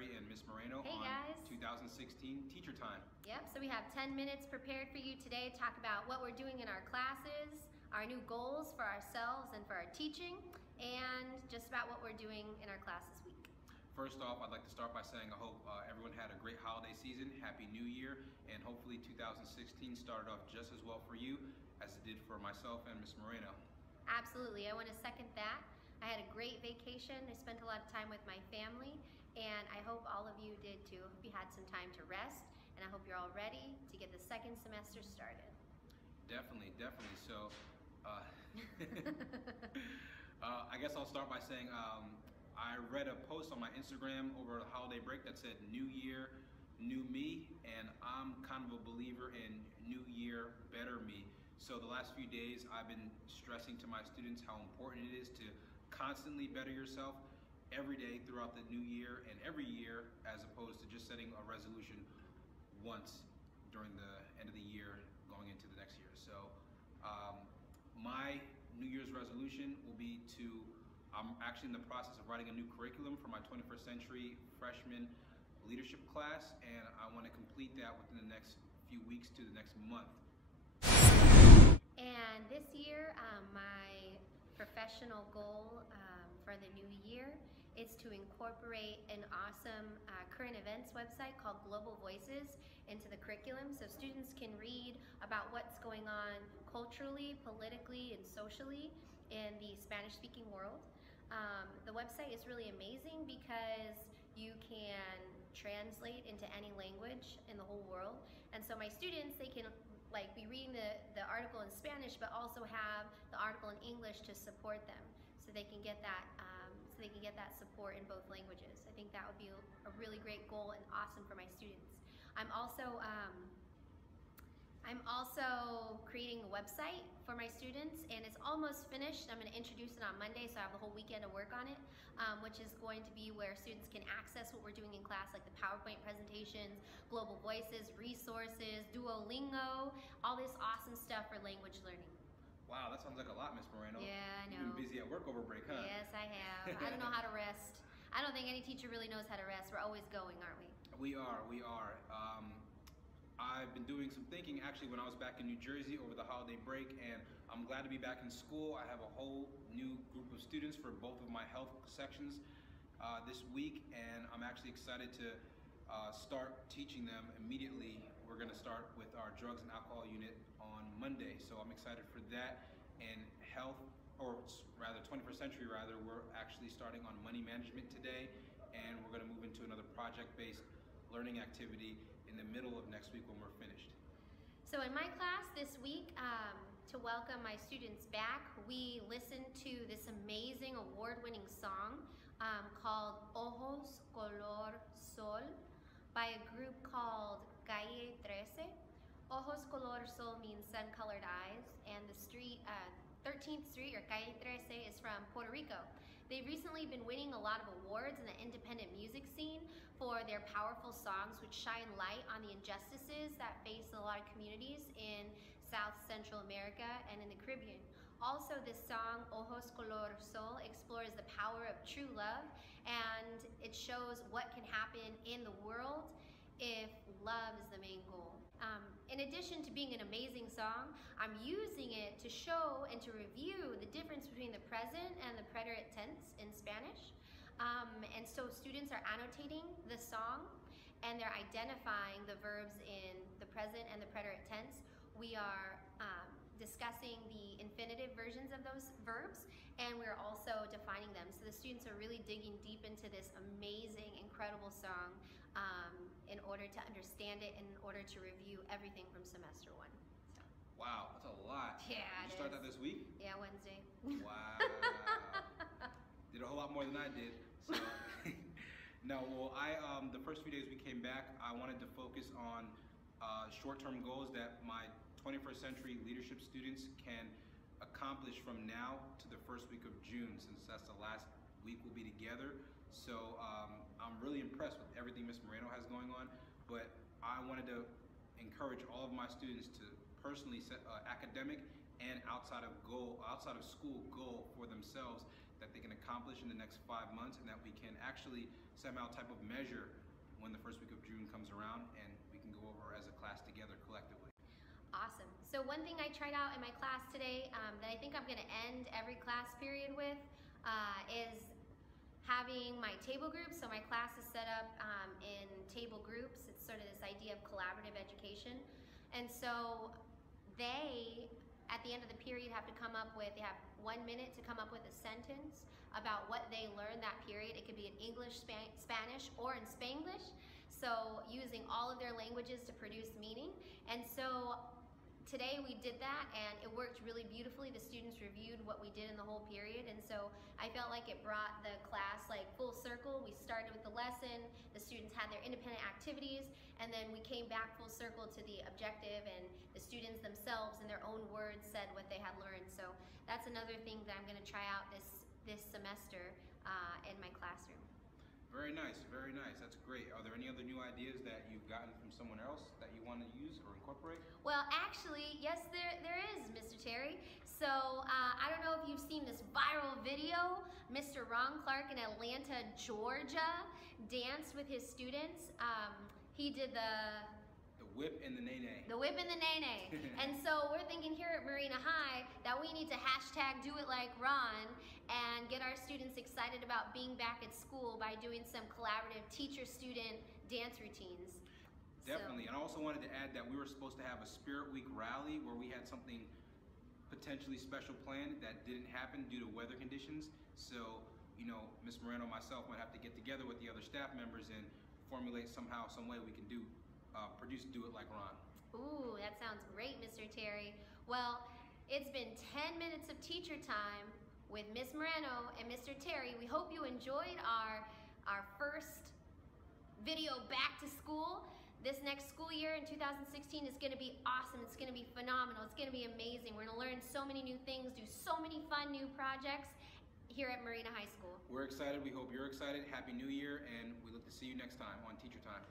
Jerry and Miss Moreno Hey on guys. 2016 Teacher Time. Yep, so we have 10 minutes prepared for you today to talk about what we're doing in our classes, our new goals for ourselves and for our teaching, and just about what we're doing in our class this week. First off, I'd like to start by saying I hope everyone had a great holiday season, Happy New Year, and hopefully 2016 started off just as well for you as it did for myself and Miss Moreno. Absolutely, I want to second that. I had a great vacation. I spent a lot of time with my family, and I hope all of you did too. I hope you had some time to rest, and I hope you're all ready to get the second semester started. Definitely. So, I guess I'll start by saying I read a post on my Instagram over the holiday break that said New Year, New Me, and I'm kind of a believer in New Year, Better Me. So the last few days I've been stressing to my students how important it is to constantly better yourself every day throughout the new year and every year, as opposed to just setting a resolution once during the end of the year going into the next year. So my New Year's resolution will be to, I'm actually in the process of writing a new curriculum for my 21st Century Freshman Leadership class, and I want to complete that within the next few weeks to the next month. And this year, my professional goal for the new year is to incorporate an awesome current events website called Global Voices into the curriculum so students can read about what's going on culturally, politically, and socially in the Spanish-speaking world. The website is really amazing because you can translate into any language in the whole world. And so my students, they can be reading the article in Spanish, but also have the article in English to support them, so they can get that support in both languages. I think that would be a really great goal and awesome for my students. I'm also creating a website for my students, and it's almost finished. I'm going to introduce it on Monday, so I have the whole weekend to work on it, which is going to be where students can access what we're doing in class, like the PowerPoint presentations, Global Voices, resources, Duolingo, all this awesome stuff for language learning. Wow, that sounds like a lot, Miss Moreno. Yeah, I know. You've been busy at work over break, huh? Yes, I have. I don't know how to rest. I don't think any teacher really knows how to rest. We're always going, aren't we? We are. I've been doing some thinking actually when I was back in New Jersey over the holiday break, and I'm glad to be back in school. I have a whole new group of students for both of my health sections this week, and I'm actually excited to start teaching them immediately. We're going to start with our drugs and alcohol unit on Monday, so I'm excited for that. And health, or rather 21st Century rather, we're actually starting on money management today, and we're going to move into another project-based learning activity in the middle of next week when we're finished. So in my class this week, to welcome my students back, we listened to this amazing award-winning song called Ojos Color Sol by a group called Calle 13. Ojos Color Sol means sun-colored eyes, and the street, 13th Street, or Calle 13, is from Puerto Rico. They've recently been winning a lot of awards in the independent music scene for their powerful songs, which shine light on the injustices that face a lot of communities in South Central America and in the Caribbean. Also, this song, Ojos Color Sol, explores the power of true love, and it shows what can happen in the world if love is the main goal. In addition to being an amazing song, I'm using it to show and to review the difference between the present and the preterite tense in Spanish. And so students are annotating the song, and they're identifying the verbs in the present and the preterite tense. We are discussing the infinitive versions of those verbs, and we're also defining them. So the students are really digging deep into this amazing, incredible song in order to understand it and in order to review everything from semester one. So. Wow, that's a lot. Yeah, Did you start that this week? Yeah, Wednesday. Wow. Did a whole lot more than I did. So. No, well, the first few days we came back, I wanted to focus on short-term goals that my 21st Century Leadership students can accomplish from now to the first week of June, since that's the last week we'll be together. So I'm really impressed with everything Ms. Moreno has going on, but I wanted to encourage all of my students to personally set academic and outside of school goal for themselves that they can accomplish in the next 5 months, and that we can actually somehow type of measure when the first week of June comes around, and we can go over as a class together collectively. Awesome. So one thing I tried out in my class today that I think I'm going to end every class period with is having my table groups. So my class is set up in table groups. It's sort of this idea of collaborative education. And so they, at the end of the period, have to come up with, they have 1 minute to come up with a sentence about what they learned that period. It could be in English, Spanish, or in Spanglish. So using all of their languages to produce meaning. And so today we did that, and it worked really beautifully. The students reviewed what we did in the whole period, and so I felt like it brought the class like full circle. We started with the lesson, the students had their independent activities, and then we came back full circle to the objective, and the students themselves in their own words said what they had learned. So that's another thing that I'm going to try out this semester in my classroom. Very nice, very nice. That's great. Are there any other new ideas that you've gotten from someone else that you want to use or incorporate? Well, actually, yes, there is, Mr. Terry. So I don't know if you've seen this viral video. Mr. Ron Clark in Atlanta, Georgia, danced with his students. He did the whip and the nay-nay. The whip and the nay-nay. And so we're thinking here at Marina High that we need to hashtag do it like Ron and get our students excited about being back at school by doing some collaborative teacher-student dance routines. Definitely. And I also wanted to add that we were supposed to have a Spirit Week rally where we had something potentially special planned that didn't happen due to weather conditions. So, you know, Ms. Moreno and myself might have to get together with the other staff members and formulate somehow, some way we can produce Do It Like Ron. Ooh, that sounds great, Mr. Terry. Well, it's been 10 minutes of teacher time with Ms. Moreno and Mr. Terry. We hope you enjoyed our first video back to school. This next school year in 2016 is going to be awesome. It's going to be phenomenal. It's going to be amazing. We're going to learn so many new things, do so many fun new projects here at Marina High School. We're excited. We hope you're excited. Happy New Year, and we look to see you next time on Teacher Time.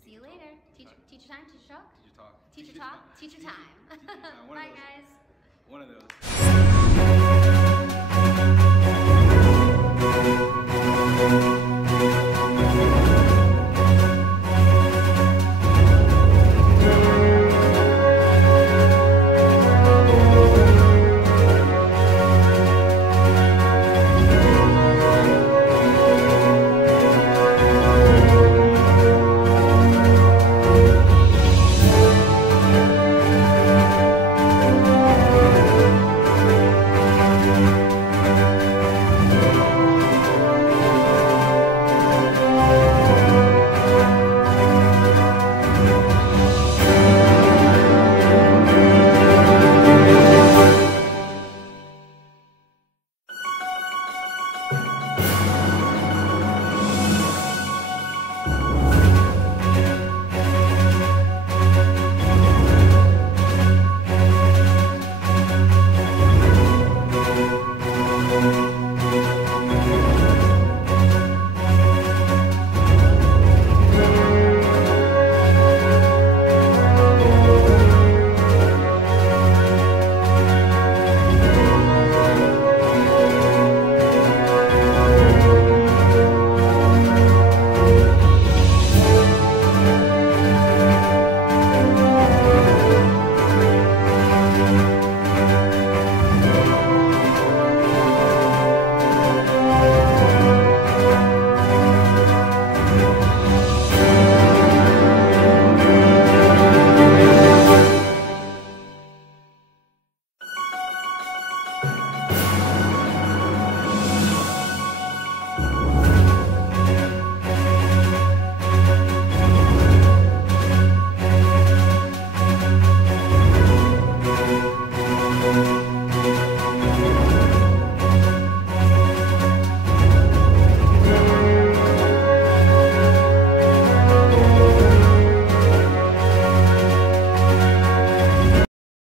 See you later. Teacher time, teacher talk? Teacher talk. Teacher talk, teacher time. Teacher time. Bye, guys. One of those.